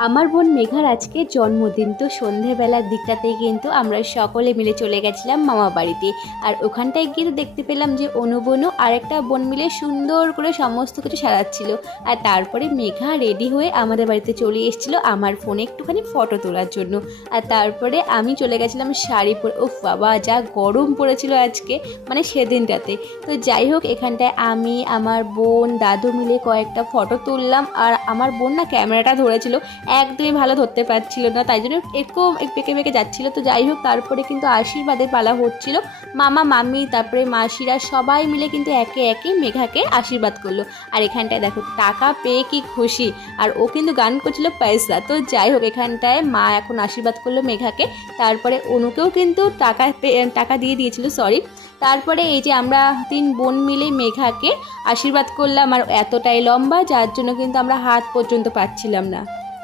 আমার বোন মেঘার আজকে জন্মদিন, তো সন্ধেবেলার দিকটাতেই কিন্তু আমরা সকলে মিলে চলে গেছিলাম মামা বাড়িতে। আর ওখানটায় গিয়ে তো দেখতে পেলাম যে অনুবনু আর একটা বোন মিলে সুন্দর করে সমস্ত কিছু সাজাচ্ছিল। আর তারপরে মেঘা রেডি হয়ে আমাদের বাড়িতে চলে এসেছিলো আমার ফোনে একটুখানি ফটো তোলার জন্য। আর তারপরে আমি চলে গেছিলাম শাড়ি পরে। ও বাবা, যা গরম পড়েছিল আজকে, মানে সেদিনটাতে। তো যাই হোক, এখানটায় আমি, আমার বোন, দাদু মিলে কয়েকটা ফটো তুললাম। আর আমার বোন না ক্যামেরাটা ধরেছিল, একদমই ভালো ধরতে পারছিল না, তাই জন্য একটু বেঁকে বেঁকে যাচ্ছিলো। তো যাই হোক, তারপরে কিন্তু আশীর্বাদের পালা হচ্ছিল। মামা, মামি, তারপরে মাসিরা সবাই মিলে কিন্তু একে একে মেঘাকে আশীর্বাদ করলো। আর এখানটায় দেখো টাকা পেয়ে কি খুশি, আর ও কিন্তু গান করছিল পয়সা। তো যাই হোক, এখানটায় মা এখন আশীর্বাদ করলো মেঘাকে, তারপরে অনুকেও কিন্তু টাকা দিয়ে দিয়েছিল, সরি। তারপরে এই যে আমরা 3 বোন মিলে মেঘাকে আশীর্বাদ করলাম। আর এতটাই লম্বা, যার জন্য কিন্তু আমরা হাত পর্যন্ত পাচ্ছিলাম না।